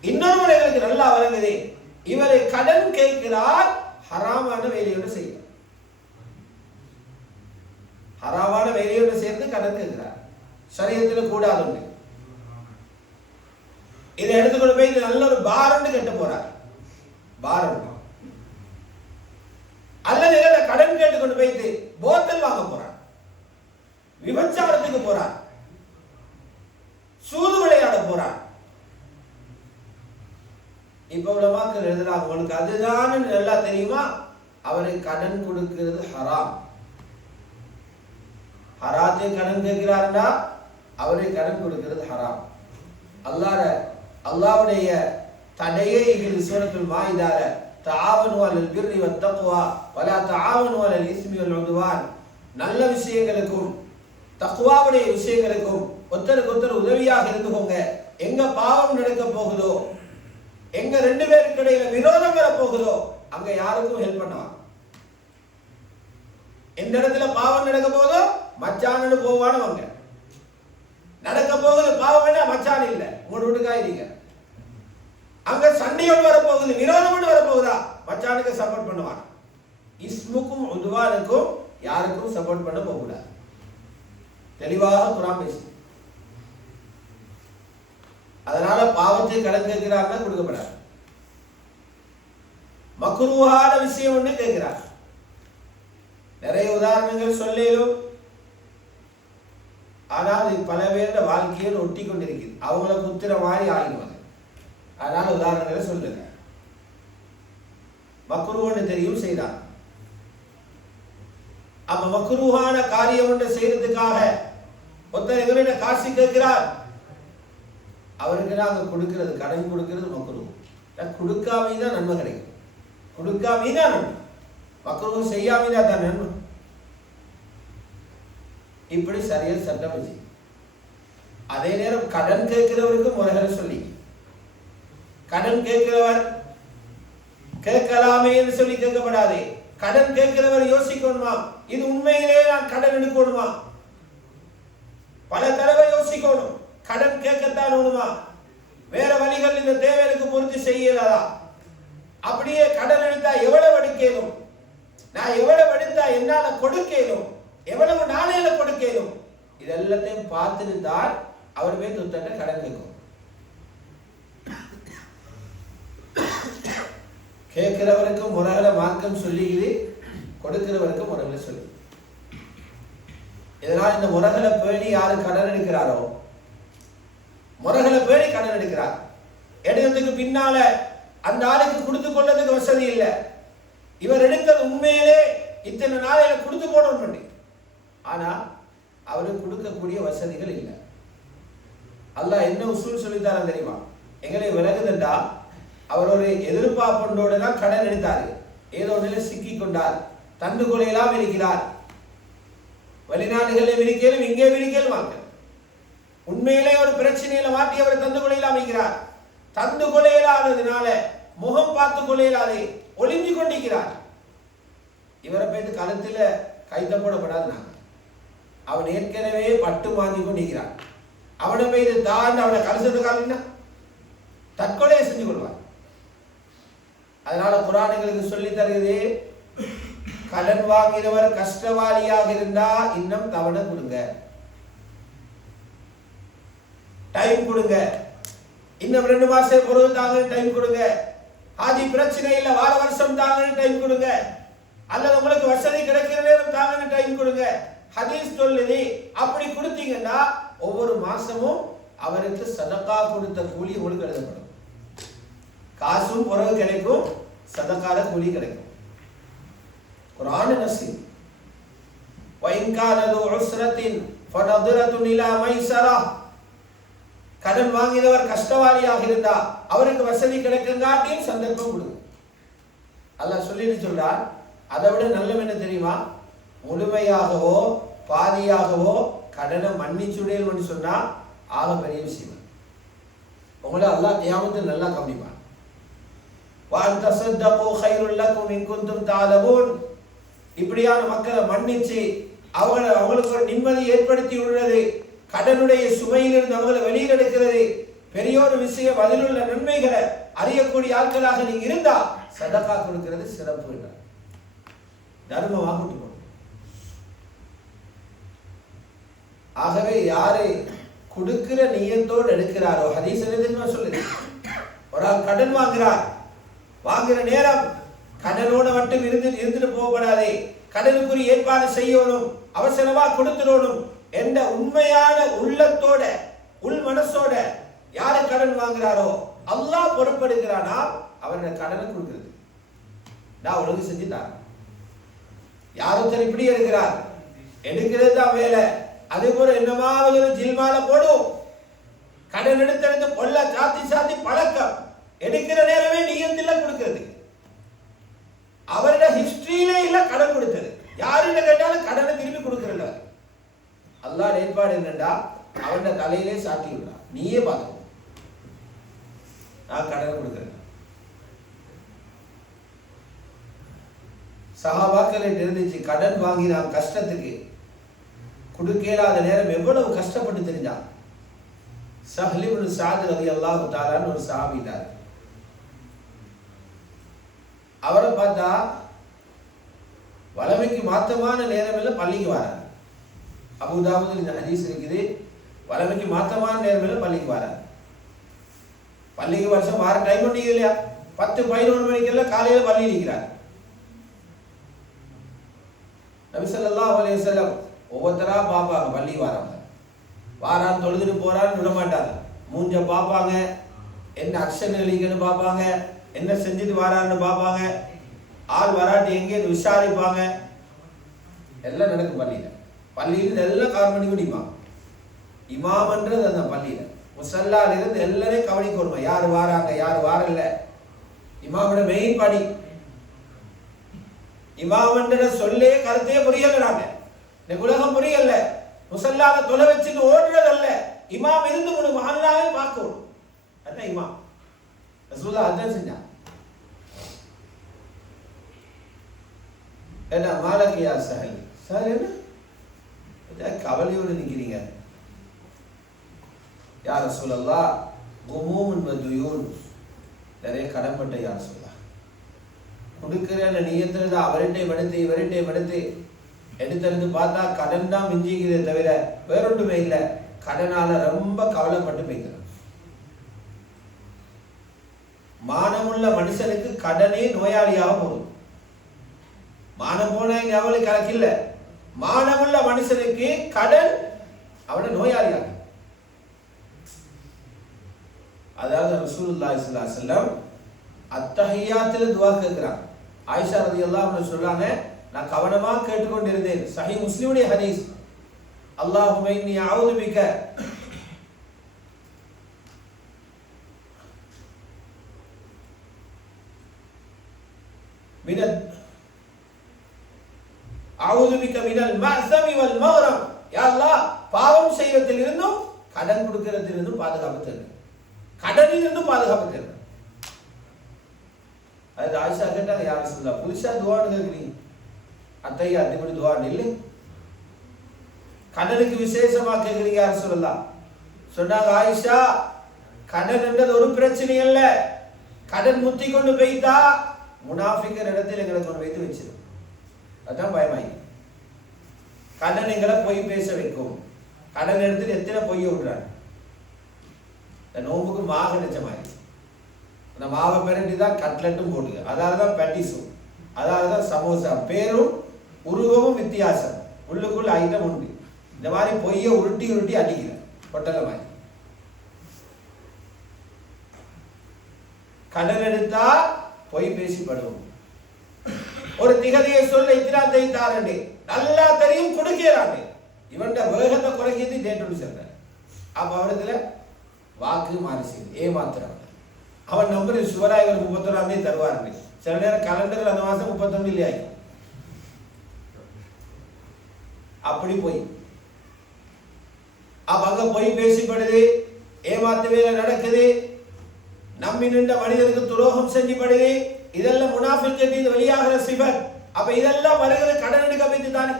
இன்னொரு முறைகளுக்கு நல்லா வழங்குது, இவரை கடன் கேட்கிறார், ஹராமான வேலையோடு செய்ய, ஹராமான வேலையோடு சேர்ந்து கடன் கேட்கிறார், சரியத்தில் கூடாது. இதை எடுத்துக்கொண்டு போய் நல்ல ஒரு பாரண்டு கட்ட போறார், பாரண்டு. அல்லது கடன் கேட்டு கொண்டு போயிட்டு போத்தல் வாங்க போறார், விபச்சாரத்துக்கு போறார், சூது விளையாட போறார். இப்ப உள்ள மக்கள் எழுதுறாங்க, உங்களுக்கு அதுதான் நல்லா தெரியுமா, அவருக்கு கடன் கொடுக்கிறது ஹராம். ஹராத்தை கடன் கேட்கிறாருன்னா அவரை கடன் கொடுக்கிறது ஹராம். அல்லாஹ்வுடைய தடையை இது சூரத்துல் மாயிதால தஆவனு அலல் பிர்ரி வத் தக்வா வலா தஆவனு அலல் இஸ்மி வல் உத்வான், நல்ல விஷயங்களுக்கும் தக்வாவுடைய விஷயங்களுக்கும் ஒருத்தருக்கு ஒருத்தர் உதவியாக இருந்துக்கோங்க. எங்க பாவம் நடக்க போகுதோ, எங்க 2 பேருக்கு இடையில விரோதம் வர போகுதோ, அங்க யாருக்கும் ஹெல்ப் பண்ணுவாங்க. எந்த இடத்துல பாவம் நடக்க போகுதோ மச்சானு போவானவங்க, நடக்க போகுது பாவம் என்ன மச்சான் இல்ல, உங்களோட வீட்டுக்காயிருங்க. அங்க சண்டையோடு வரப்போகுது, விரோதம் வரப்போகுதா, மச்சானுக்கு சப்போர்ட் பண்ணுவாங்க. இஸ்முக்கும் உத்வானுக்கும் யாருக்கும் சப்போர்ட் பண்ண போகக்கூடாது. தெளிவாக குர்ஆன் பேசு. அதனால பாவத்தை கடன் கேட்கிறாருன்னா கொடுக்கப்படாது. மக்ரூஹான விஷயம் ஒன்று கேட்கிறார். நிறைய உதாரணங்கள் சொல்லும், ஆனால் இது பல பேருடைய வாழ்க்கையில் ஒட்டி கொண்டிருக்குது, அவங்கள குத்துற மாதிரி ஆகிடுவாங்க. அதனால உதாரணங்களை சொல்லுங்க. மக்ரூஹ்னு தெரியும் செய்தார். அப்ப மக்ரூஹான காரியம் ஒன்று செய்யறதுக்காக ஒருத்தர் எங்களிட காசு கேட்கிறார், அவருக்கு நாங்க கொடுக்கிறது கடன் கொடுக்கிறது மக்ரூஹ். கொடுக்காம தான் நன்மை கிடைக்கும், கொடுக்காம தான் நன்மை, மக்ரூஹ் செய்யாம தான் நன்மை. இப்படி சரியா சட்டம் வச்சு. அதே நேரம் கடன் கேட்கிறவருக்கு முறைகளை சொல்லி, கடன் கேட்கிறவர் கேட்கலாமே என்று சொல்லி கேட்கப்படாதே. கடன் கேட்கிறவர் யோசிக்கணுமா, இது உண்மையிலே நான் கடன் எடுக்கணுமா, பல தடவை யோசிக்கணும். கடன் கேட்கத்தான் வேணுமா, வேற வழிகள் இந்த தேவைகளுக்கு பொறுத்து செய்யலதா, அப்படியே கடன் எடுத்தா எவ்வளவு எடுக்கணும், நான் எவ்வளவு எடுத்தா என்னால கொடுக்கணும், எவ்வளவு நாளையில கொடுக்கணும், இதெல்லாத்தையும் பார்த்துட்டு தான் அவர் போய் துத்தட்ட கடன் கேட்கும். கேட்கிறவருக்கு முறைகளை மார்க்கம் சொல்லிக்குது, கொடுக்கிறவருக்கு முறைகளை சொல்லு. இதனால் இந்த முறைகளை பேணி யாரு கடன் எடுக்கிறாரோ, முறைகளை பேணி கடன் எடுக்கிறார், எடுக்கிறதுக்கு பின்னால அந்த ஆளுக்கு கொடுத்து கொள்றதுக்கு வசதி இல்லை. இவர் எடுத்தது உண்மையிலே இத்தனை நாளையில கொடுத்து போடணும், ஆனா அவருக்கு கொடுக்கக்கூடிய வசதிகள் இல்லை. அல்லாஹ் என்ன உசூல் சொல்லித்தார தெரியுமா? எங்களை விலகுதுண்டா அவர் ஒரு எதிர்பார்ப்போட தான் கடன் எடுத்தாரு, ஏதோ ஒன்றில சிக்கி கொண்டார், தந்து கொலையெல்லாம் இருக்கிறார், வெளிநாடுகளில் விரிக்கலும் இங்கே விரிக்கலும் வாங்க. உண்மையிலே ஒரு பிரச்சனையில மாட்டி அவர் தந்து கொலையெல்லாம் அமைக்கிறார். தந்து கொலையிலாததுனால முகம் பார்த்து கொலையிலாதே ஒளிஞ்சு கொண்டிருக்கிறார். இவரை போய்த்து கழுத்துல கைத்த போடப்படாது. நாங்க அவன் ஏற்கனவே பட்டு மாந்தி கொண்டிருக்கிறான். அவனை போய் தாண்டி அவனை கலசத்து காலினா தற்கொலையை செஞ்சு கொள்வார். அதனால குர்ஆனுக்கு சொல்லி தருகிறது, கடன் வாங்கினவர் கஷ்டவாளியாக இருந்தா இன்னும் தவணை கொடுங்க, டைம் கொடுங்க, இன்னும் 2 மாசம் பொருள் தாங்க டைம் கொடுங்க, ஆதி பிரச்சனை இல்ல வார வருஷம் தாங்க டைம் கொடுங்க, அல்லது உங்களுக்கு வசதி கிடைக்கிற நேரம் தாங்க டைம் கொடுங்க. ஹதீஸ் சொல்லுது, அப்படி கொடுத்தீங்கன்னா ஒவ்வொரு மாசமும் அவருக்கு சதகா கொடுத்த கூலி உங்களுக்கு எழுதப்படும். காசும் பொறவு கிடைக்கும், சதகால கூலி கிடைக்கும். குர்ஆன் நசி வஇன் கான து உஸ்ரத்தின் ஃபனதுரத்துன் இலா மைஸரா. கடன் வாங்கினவர் கஷ்டவாளியாக இருந்தா அவருக்கு வசதி கிடைக்குங்காட்டியும் சந்தர்ப்பம் கொடுங்க. அல்லாஹ் சொல்லிட்டு சொல்றார், அதை விட நல்ல என்ன தெரியுமா? முழுமையாகவோ பாதியாகவோ கடனை மன்னிச்சுடேன்னு சொன்னா ஆக பெரிய விஷயம். உங்களை அல்லாஹ் கியாமத்தில் நல்லா கவனிப்பான். வஅன் தஸத்தகு கைருல் லக்கும் இன் குன்தும் தஅலமூன். இப்படியான மக்களை மன்னிச்சு அவங்களுக்கு ஒரு நிம்மதி ஏற்படுத்தி உள்ளது, கடனுடைய சுமையிலிருந்து அவங்களை வெளியில் எடுக்கிறது, பெரிய ஒரு விஷயம், அதிலுள்ள நன்மைகளை அறியக்கூடிய ஆட்களாக நீங்க இருந்தா சதகா கொடுக்கிறது சிறப்பு என்றார். தர்மம் வாங்கிட்டு. ஆகவே யாரு கொடுக்கிற நியத்தோடு எடுக்கிறாரோ, ஹதீஸ் என்ன சொல்லுது, ஒரு ஆள் கடன் வாங்குறார், வாங்குற நேரம் கடனோட மட்டும் இருந்துட்டு போகப்படாதே, கடனுக்குரிய ஏற்பாடு செய்யணும், அவசரமா கொடுத்துடணும் என்ற உண்மையான உள்ளத்தோட உள் மனசோட யாரு கடன் வாங்குறாரோ அல்லாஹ் பொறுப்பெடுக்கிறானா அவருடைய கடனை கொடுக்கிறது. நான் ஒழுங்கு செஞ்சுட்டார். யாரும் இப்படி எடுக்கிறார், எடுக்கிறது தான் வேலை. அதே போல என்னமாவது ஜில்மால போடும், கடன் எடுத்து கொள்ள சாத்தி சாத்தி பழக்கம், எடுக்கிற நேரமே நியத்தில் கொடுக்கிறது. அவருடைய ஹிஸ்டரியிலே இல்ல கடன் கொடுத்தது. யாருன்னு கேட்டாலும் கடனை திருப்பி கொடுக்கறல. அல்லாஹ் ஏற்பாடு என்னண்டா அவருடைய தலையிலே சாட்டி விடுறான், நீயே பார்த்து நான் கடனை கொடுக்கிறேன். சஹாபாக்களை இருந்துச்சு, கடன் வாங்கினான் கஷ்டத்துக்கு, கொடுக்கலாத நேரம் எவ்வளவு கஷ்டப்பட்டு தெரிஞ்சான். சஹ்ல் இப்னு சஅத் ரலியல்லாஹு தஆலான்னு ஒரு சஹாபிதார். அவரை பார்த்தா வளமைக்கு மாத்தமான நேரம் எல்லாம் பள்ளிக்கு வரார். அபூதாவுதுல இந்த ஹதீஸ் இருக்குது, வளமைக்கு மாத்தமான நேரம் எல்லாம் பள்ளிக்கு வரார். பள்ளிக்கு வருஷம் வார டைம் ஒண்ணு இல்லையா, 10-11 மணிக்கெல்லாம் காலையில பள்ளி நிற்கிறார். நபி ஸல்லல்லாஹு அலைஹி வஸல்லம் ஒவ்வொருத்தரா பார்ப்பாங்க, பள்ளி வாரான் தொழுதுட்டு போறான்னு விட மாட்டாங்க, மூஞ்ச பார்ப்பாங்க, என்ன அக்ஷன் எழுதிக்கன்னு பார்ப்பாங்க, என்ன செஞ்சுட்டு வாரான்னு பார்ப்பாங்க, ஆள் வராட்டி எங்கேன்னு விசாரிப்பாங்க. எல்லாம் நடக்கும் பள்ளியில. பள்ளியில எல்லாம் கவர் பண்ணி குடிப்பாங்க. இமாமன்றது அந்த பள்ளியில முசல்லால இருந்து எல்லாரையும் கவனிக்கணுமா, யாரு வாராங்க யாரு வாரல்ல. இமாமோட மெயின் படி. இமாமன்ற சொல்லே கருத்தையே புரியலடாங்க, இந்த உலகம் புரியல. முசல்லால தொலை வச்சுட்டு ஓடுறது அல்ல, இமாம் இருந்து ஒரு மஹல்லாவை பார்க்கணும். அதான் இமாம். ரசூலுல்லாஹ் அதான் செஞ்சான். என்ன மாலகியா சஹல் சார், என்ன கவலையோடு நிற்கிறீங்க? யா ரசூலல்லாஹ் குமூமுன் வ துயூன், நிறைய கடன்பட்ட யா ரசூலல்லாஹ். கொடுக்கிற நியத்துல தான் அவர்கிட்ட எடுத்து எடுத்தெடுத்து பார்த்தா கடன் தான் மிஞ்சிக்கிறதே தவிர வேறொன்றுமே இல்லை. கடனால ரொம்ப கவலைப்பட்டு போய்க்கிறான். மானமுள்ள மனுஷனுக்கு கடனே நோயாளியாக போகும். மானம் போன அவளுக்கு கணக்கு இல்லை. மானமுள்ள மனுஷனுக்கு கடன் அவனை நோயாளியாக. அதாவது ரசூலுல்லாஹி ஸல்லல்லாஹு அலைஹி வஸல்லம் அத்தஹியாத்தில் துஆ கேட்கிறாங்க. ஆயிஷா ரலியல்லாஹு அன்ஹா சொல்றாங்க, நான் கவனமா கேட்டுக்கொண்டிருந்தேன். சஹீஹ் முஸ்லிமுடைய ஹதீஸ். அல்லாஹும்ம இன்னி அஊது பிக மினல் அஊது பிக மினல் மஅஸமி வல் மக்ரம். யா அல்லாஹ், பாவம் செய்வதிலிருந்தும் கடன் கொடுக்கிறதிலிருந்தும் பாதுகாப்பு தரு. கடனிலிருந்தும் பாதுகாப்பு தரு. அது ஆயிஷா கேட்டாங்க, யா ரசூலல்லாஹ், புதுசா துஆன்னு கேக்குறீங்க, அத்தையா அப்படி துஆ இல்லை, கடனுக்கு விசேஷமா கேக்குறீங்க யா ரசூலல்லாஹ். சொன்னாங்க ஆயிஷா, கடன் என்றது ஒரு பிரச்சனை அல்ல. கடன் முத்தி கொண்டு போய்த்தா முனாஃபிக்கர் இடத்தில் எங்களை கொண்டு வைத்து வச்சிடும். அதான் பயமாயி. கடன் எங்களை பொய் பேச வைக்கும். கடன் எடுத்து எத்தனை பொய்ய விடுறாங்க. இந்த நோம்புக்கு மாக நினைச்ச மாதிரி அந்த மாவை பெரண்டி தான் கட்லெட்டும் போடுங்க. அதால தான் பேட்டிஸும், அதால தான் சமோசா. பேரும் உருவமும் வித்தியாசம், உள்ளுக்குள்ள ஐட்டம் உண்டு. இந்த மாதிரி பொய்ய உருட்டி உருட்டி அடிக்கிற பொட்டல மாதிரி. கடன் எடுத்தா பொய் பேசி படுவோம். ஒரு திகதியை சொல்ல இத்திராத்தை தாரண்டே நல்லா தெரியும் கொடுக்கிறானே, இவன் வேகத்தை குறைக்கிறது டேட்டு சொல்ற. அப்ப அவரதுல வாக்கு மாறி செய்யுது, ஏமாத்துறாங்க. அவன் நம்பர் சுவரா இவர் 31ஆம் தேதி தருவாரு. சில நேரம் கலண்டர் அந்த மாசம் 31 இல்லையா, அப்படி போய் அப்ப அங்க போய் பேசிப்படுது, ஏமாத்து வேலை நடக்குது, நம்பி நின்ற மனிதனுக்கு துரோகம் செஞ்சுப்படுது. இதெல்லாம் முனாஃபிக் வெளியாகிற சிபர். அப்ப இதெல்லாம் வருகிறது கடன் எடுக்க வைத்து தானே.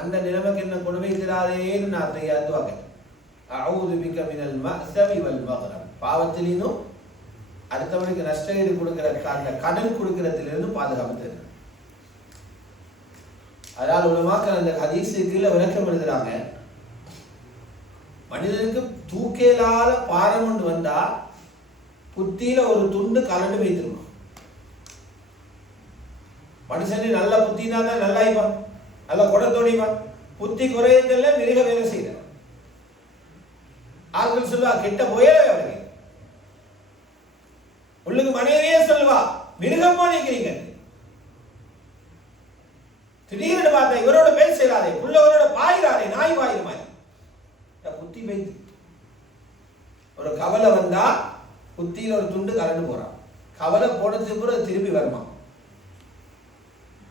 அந்த நிலைமைக்கு என்ன கொண்டு வைக்கிறாரேன்னு நான் தையாத்துவாங்க. அஊது பிக மினல் மஅஸமி வல் மக்ரம். பாவத்திலிருந்தும் அடுத்தவனுக்கு நஷ்டஈடு கொடுக்கிற அந்த கடன் கொடுக்கிறதிலிருந்து பாதுகாப்பு தருது. அதனால் உலமாக்கள் அந்த ஹதீஸுக்கு கீழே விளக்கம் எழுதுறாங்க, மனிதனுக்கு தூக்கேலாத பாரம் கொண்டு வந்தா புத்தியில ஒரு துண்டு கலண்டு வைத்திருக்கும். மனுஷனு நல்ல புத்தினா தான் நல்லா இருப்பான், நல்ல குடத்தோடிப்பா. புத்தி குறையதில்ல, மிருக வேலை செய்யற ஆட்கள் சொல்லுவா, கிட்ட போயவே அவருக்கு உள்ளுக்கு மனைவியே சொல்லுவா, மிருகமா நிக்கிறீங்க. திடீர்னு பார்த்தா இவரோட பேச செய்யறாரே, புள்ளவரோட பாயிறாரே, நாய் பாயிரு மாதிரி. புத்தி வைத்து ஒரு கவலை வந்தா புத்தியில ஒரு துண்டு கலந்து போறான். கவலை போனதுக்கு பிறகு திரும்பி வருமா.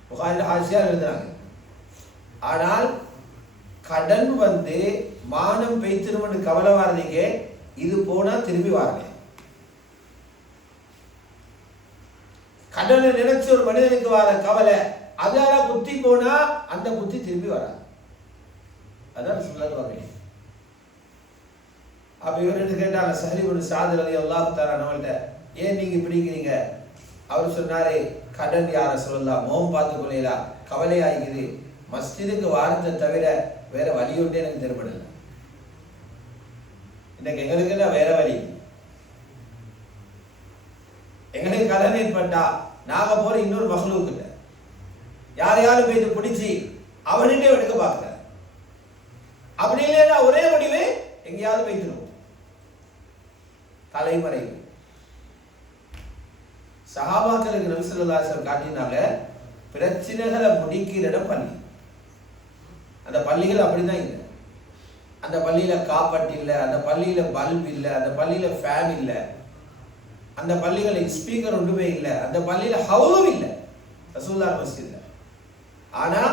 புகாரில் ஆசியா எழுதுறாங்க. ஆனால் கடன் வந்து மானம் பெய்த்திருமன்னு கவலை வாரதீங்க, இது போனா திரும்பி வாரங்க. கடனை நினைச்சு ஒரு மனிதனுக்கு வர கவலை, அதால புத்தி போனா அந்த புத்தி திரும்பி வராது. அதான் சொல்லுவாங்க. அப்ப இவர்கிட்ட கேட்டாங்க, சஹரி இப்னு சாத் ரலியல்லாஹு தஆலா அவங்கள்ட்ட, ஏன் நீங்க இப்படிங்கிறீங்க? அவர் சொன்னாரு, கடன் யார சொல்லலாம், மோகம் பார்த்து கொள்ளலா, கவலையாகிறது, மஸ்ஜிதுக்கு வாரத்தை தவிர வேற வழி ஒன்றே எனக்கு தெரியப்படல. இன்னைக்கு எங்களுக்கு வேற வழி. எங்களுக்கு கடன் ஏற்பட்டா நாங்க போற இன்னொரு மகளுக்கிட்ட யாரையாலும் போயிட்டு பிடிச்சி அவன்கிட்டே எடுக்க பார்க்கிற. அப்படி இல்லைன்னா ஒரே முடிவு, எங்கேயாவது போயிட்டு தலைமறை. சஹாபாக்களுக்கு நபி ஸல்லல்லாஹு அலைஹி வஸல்லம் காட்டினாங்க, பிரச்சனைகளை முடிக்கிற இடம் பள்ளி. அந்த பள்ளிகள் அப்படிதான் இல்லை. அந்த பள்ளியில காப்பட் இல்லை, அந்த பள்ளியில பல்ப் இல்லை, அந்த பள்ளியில ஃபேன் இல்லை, அந்த பள்ளிகளை ஸ்பீக்கர் ஒன்றுமே இல்லை, அந்த பள்ளியில ஹவுலும் இல்லை, ரசூலுல்லாஹ் மஸ்ஜித்ல. ஆனா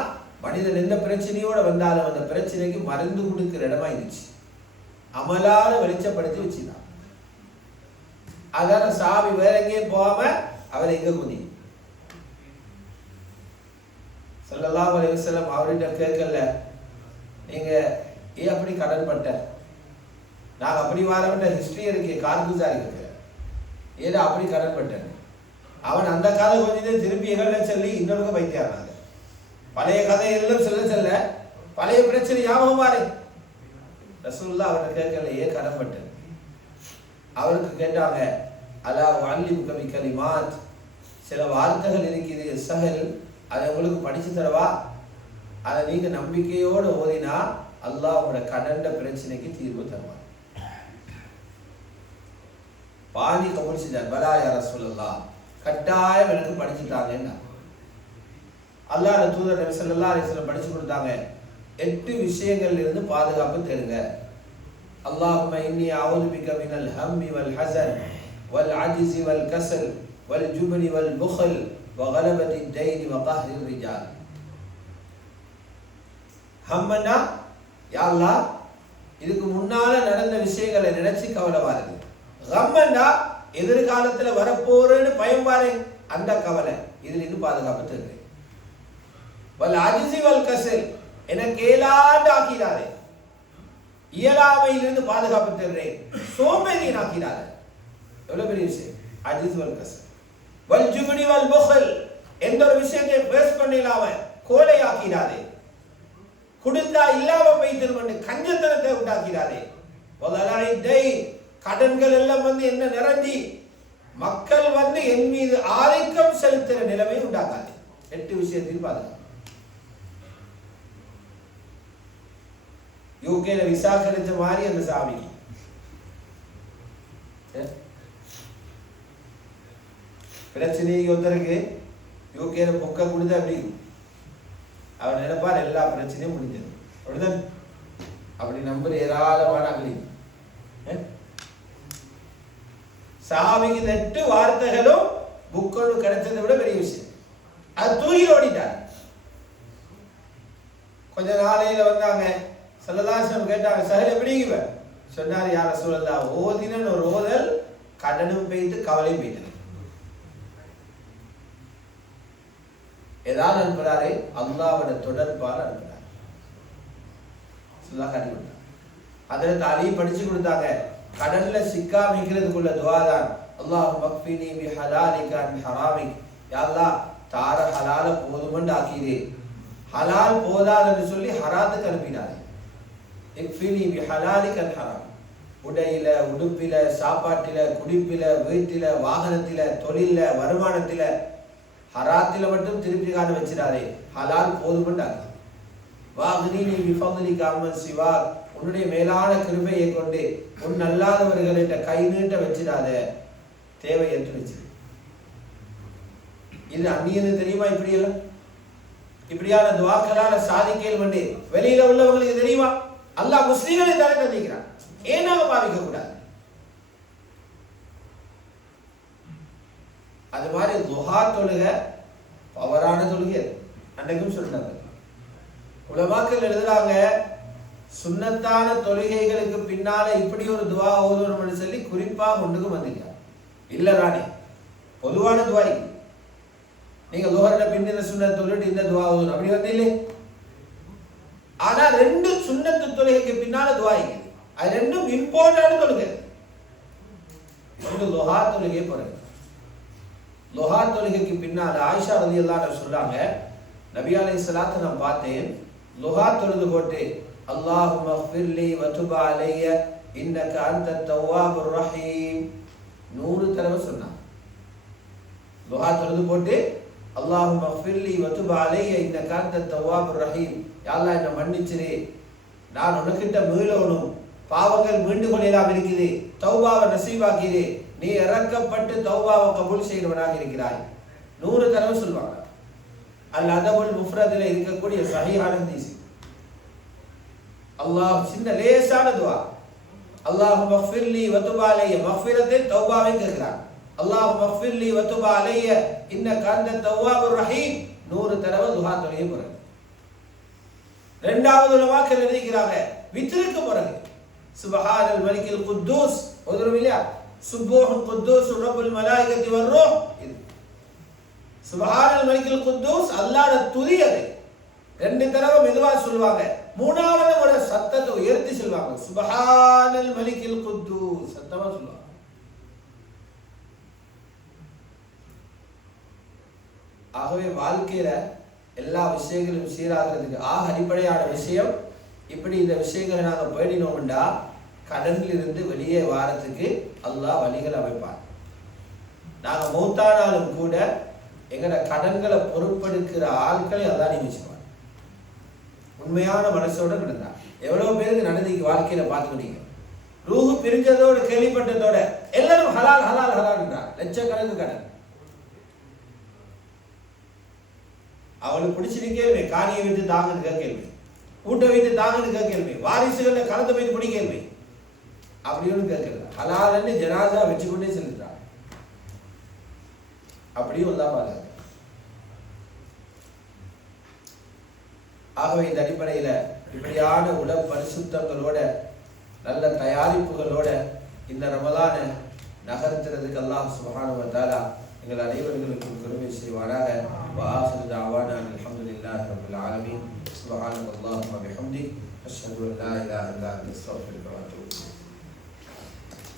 மனிதன் எந்த பிரச்சனையோட வந்தாலும் அந்த பிரச்சனைக்கு மருந்து கொடுக்கிற இடமா இருந்துச்சு. அமலால வெளிச்சப்படுத்தி வச்சுதான். அதான சாமி வேற எங்கேயும் போகாம அவரை எங்க குதி. ஸல்லல்லாஹு அலைஹி வஸல்லம் அவர்கிட்ட கேட்கல, நீங்க ஏன் அப்படி கடன் பட்ட, நாங்க அப்படி வாரவன்ற ஹிஸ்டரி இருக்கு, கார்குசாரி இருக்கு, ஏதோ அப்படி கடன் பட்டேன். அவன் அந்த கதை கொஞ்சம் திருப்பி எகல்ல சொல்லி இன்னொரு பைத்தியானாங்க. பழைய கதையெல்லாம் சொல்ல பழைய பிரச்சனை ஞாபகம் மாறி. ரசூலுல்லாஹ் அவர்கிட்ட கேட்கல, ஏன் கடன் பட்டேன். அவருக்கு கேட்டாங்க, அலா வஅல்லிமுக பிகலிமாத், சில வார்த்தைகள் இருக்குது, சஹல் அதை உங்களுக்கு படிச்சு தரவா? அதை நீங்க நம்பிக்கையோடு ஓதினா அல்லாஹ் உங்களோட கடண்ட பிரச்சனைக்கு தீர்வு தருவார். பாதி கபூல் செஞ்சார். பலா யா ரசூலல்லாஹ், கட்டாயம் எனக்கு படிச்சுட்டாங்கன்னா அல்லாஹ் தூதர் நபி ஸல்லல்லாஹு அலைஹி வஸல்லம் படிச்சு கொடுத்தாங்க. 8 விஷயங்கள்ல இருந்து பாதுகாப்பு தேடுங்க. அல்லாஹும்ம இன்னி அஊது பிக மினல் ஹம்மி வல் ஹஸன் வல் அஜ்ஸி வல் கஸல் வல் ஜுப்னி வல் புக்ல் வ கலபத்தி தைன் வ கஹ்ரி ரிஜால். ஹம்மனா, யா அல்லாஹ் இதுக்கு முன்னால நடந்த விஷயங்களை நினைச்சு கவலை வருது. கம்மன்னா, எதிர்காலத்துல வரப்போறேன்னு பயம் பாரு, அந்த கவலை. இதுல இருந்து பாதுகாப்பு தேடுறேன். வல் அஜ்ஸி வல் கஸல், எனக்கு ஏலாண்டு ஆக்கிறாரே, இயலாமையிலிருந்து பாதுகாப்பு தேடுறேன். சோம்பேறியன் ஆக்கிறாரு. எவ்வளவு பெரிய விஷயம். அஜ்ஸ் வல் கஸல். வல் ஜுப்னி வல் புக்ல், எந்த ஒரு விஷயத்தை பேஸ் பண்ணிடாம கோலை ஆக்கிறாரே, கொடுத்தா இல்லாம போய் திரும்ப கஞ்சத்தனத்தை உண்டாக்கிறாரே. கடன்கள் எல்லாம் வந்து என்ன நிறைஞ்சி மக்கள் வந்து என் மீது ஆதிக்கம் செலுத்துற நிலைமை உண்டாக்காது. 8 விஷயத்தில் பாருங்க. யூகேல விசா கிடைச்ச மாதிரி அந்த சாமிக்கு பிரச்சனை ஒருத்தருக்கு யூகேல பொக்க கொடுத்தா அப்படி அவர் நினைப்பார் எல்லா பிரச்சனையும் முடிஞ்சது. அப்படிதான் அப்படி நம்புற ஏராளமான அகலி சாமிக்கு 8 வார்த்தைகளும் புக்கொண்டு கிடைச்சதை விட பெரிய விஷயம். அது தூக்கி ஓடிட்டார். கொஞ்ச நாளையில வந்தாங்க, ஸல்லல்லாஹு அலைஹி வஸல்லம் கேட்டாங்க, சஹல் எப்படிங்க? சொன்னார், யா ரசூலல்லாஹ், ஓதினன் ஒரு ஓதல், கடனும் போயிட்டு கவலையும் போயிட்டு. ஏதாவது அனுப்புறாரு, அல்லாஹ்வோட தொடர்பால் அனுப்புறாரு. சொல்லா காட்டி கொடுத்தாங்க. அதில் தாலி படிச்சு கொடுத்தாங்க. கடல்ல சிக்காமிக்கிறதுக்குள்ள துவா தான், அல்லாஹும்ம மக்ஃபினி பி ஹலாலிக அன் ஹராமிக். யா அல்லாஹ், தார ஹலால போதுமண்டு ஆக்கிரே, ஹலால் போதாதுன்னு சொல்லி ஹராத்துக்கு அனுப்பினாரு. இக்ஃபினி பி ஹலாலிக அன் ஹராம். உடையில, உடுப்பில, சாப்பாட்டில, குடிப்பில, வீட்டில, வாகனத்தில, தொழில, வருமானத்தில ஹராத்தில மட்டும் திருப்பி காண வச்சிடாதே, ஹலால் போதுமண்டாங்க. வாஹ்னினி பிஃபத்லிக அம்மன் சிவா, உன்னுடைய மேலான கிருபையை கொண்டு உன் அல்லாதவர்களிட்ட கை நீட்ட வச்சிடாத, தேவையற்று வச்சிரு. இது அந்நியன்னு தெரியுமா? இப்படியெல்லாம் இப்படியான துவாக்களால சாதிக்கல் வேண்டி வெளியில உள்ளவங்களுக்கு தெரியுமா? அல்லாஹ் முஸ்லிம்களை தலை தந்திக்கிறான். ஏன் நாங்க பாவிக்க கூடாது? அது மாதிரி துஹா தொழுகை பவரான தொழுகை. அன்றைக்கும் சொல்றாங்க, உலமாக்கள் எழுதுறாங்க, சுன்னத்தான தொழுகைகளுக்கு பின்னால இப்படி ஒரு துவா ஓதணும்னு சொல்லி குறிப்பா கொண்டுக்கு வந்திருக்காங்க. இல்லதானே, பொதுவான துவா. நீங்க லுஹர்ல பின்னின சுன்னத் தொழுது இந்த துவா ஓதணும் அப்படி வந்து இல்லை. ஆனா 2 சுன்னத்து தொழுகைக்கு பின்னால துவா இருக்குது. அது 2ம் இம்பார்ட்டன்ட் தொழுகை. ஒன்று லுஹா தொழுகை போறது. லுஹா தொழுகைக்கு பின்னால் ஆயிஷா ரலியல்லாஹு அன்ஹா சொல்றாங்க, நபி அலைஹிஸ்ஸலாத்து நான் பார்த்தேன், லுஹா தொழுது போட்டு அல்லாஹும்ம ஃபிர்லி வ துப் அலைய இன்னக அன்தத் தவ்வாபுர் ரஹீம் 100 தடவை சொன்னாங்க. லுஹா தொழுது போட்டு அல்லாஹும்ம ஃபிர்லி வ துப் அலைய இன்னக அன்தத் தவ்வாபுர் ரஹீம், யா அல்லாஹ் என்னை மன்னிச்சிரு, நான் உனக்கிட்ட மீளணும், பாவங்கள் மீண்டு கொள்ளலாம் இருக்குது, தௌபாவை நசீபாக்கிடு, நீ இறக்கப்பட்டு தௌபாவை கபூல் செய்கிறவனாக இருக்கிறாய். 100 தடவை சொல்வாங்க. அல் அதபுல் முஃப்ரதில் இருக்கக்கூடிய சஹீஹான ஹதீஸ். அல்லாஹ் சின்ன லேசான துவா, அல்லாஹும்ம மக்ஃபிர்லி வ துப் அலைய, மக்ஃபிரத்தை தௌபாவை கேட்கிறான். அல்லாஹும்ம மக்ஃபிர்லி வ துப் அலைய இன்னக அன்தத் தவ்வாபுர் ரஹீம் 100 தடவை துஆ தொழுகை போறது. இரண்டாவது உலமாக்கள் எழுதிக்கிறாங்க, வித்ருக்கு போறது சுப்ஹானல் மலிக்கில் குத்தூஸ் ஓதுறோம் இல்லையா, சுப்ஹூன் குத்தூஸ் ரப்புல் மலாயிகத்தி வர்ரூஹ். இது சுப்ஹானல் மலிக்கில் குத்தூஸ் அல்லாஹ்வுடைய துதி. அது 2 தடவை மெதுவா சொல்வாங்க, 3வது முறை சத்தத்தை உயர்த்தி சொல்வாங்க, சுப்ஹானல் மலிக்கில் குத்தூஸ் சத்தமா சொல்வாங்க. ஆகவே வாழ்க்கையில எல்லா விஷயங்களும் சீராகிறதுக்கு அடிப்படையான விஷயம் இப்படி இந்த விஷயங்களை நாங்கள் பேடினோம்டா கடனில் இருந்து வெளியே வாரத்துக்கு அல்லாஹ் வழிகள் அமைப்பார். நாங்கள் மௌத்தானாலும் கூட எங்களோட கடன்களை பொறுப்பெடுக்கிற ஆட்களை அதான் நியமிச்சுவாங்க. உண்மையான மனசோட நடந்தா எவ்வளவு பேருக்கு நடந்தீங்க வாழ்க்கையில பார்த்துக்கிட்டீங்க. ரூஹு பிரிஞ்சதோடு கேள்விப்பட்டதோட எல்லாரும் ஹலால் ஹலால் ஹலால் லட்சக்கணக்கு கடன். அவளுக்கு பிடிச்சிருக்கே காணியை விட்டு தாங்குதுக்க கேள்வி, கூட்டை விட்டு தாங்குதுக்க கேள்வி, வாரிசுகளை கலந்து போய் பிடி கேள்வி அப்படின்னு கேட்கல. ஹலால்னு ஜனாதா வச்சுக்கொண்டே செல்கிறார். அப்படியும் எல்லாம் பாருங்க. ஆகவே இந்த அடிப்படையில இப்படியான உல பரிசுத்தங்களோட நல்ல தயாரிப்புகளோட இந்த ரமலானை நகர்த்துறதுக்கு அல்லாஹ் சுப்ஹானஹு வ தஆலா எங்கள் அனைவர்களுக்கும் கருணை செய்வாராக. وآخر دعوانا الحمد لله رب العالمين. سبحانك اللهم وبحمدك أشهد أن لا إله إلا أنت أستغفرك وأتوب إليك.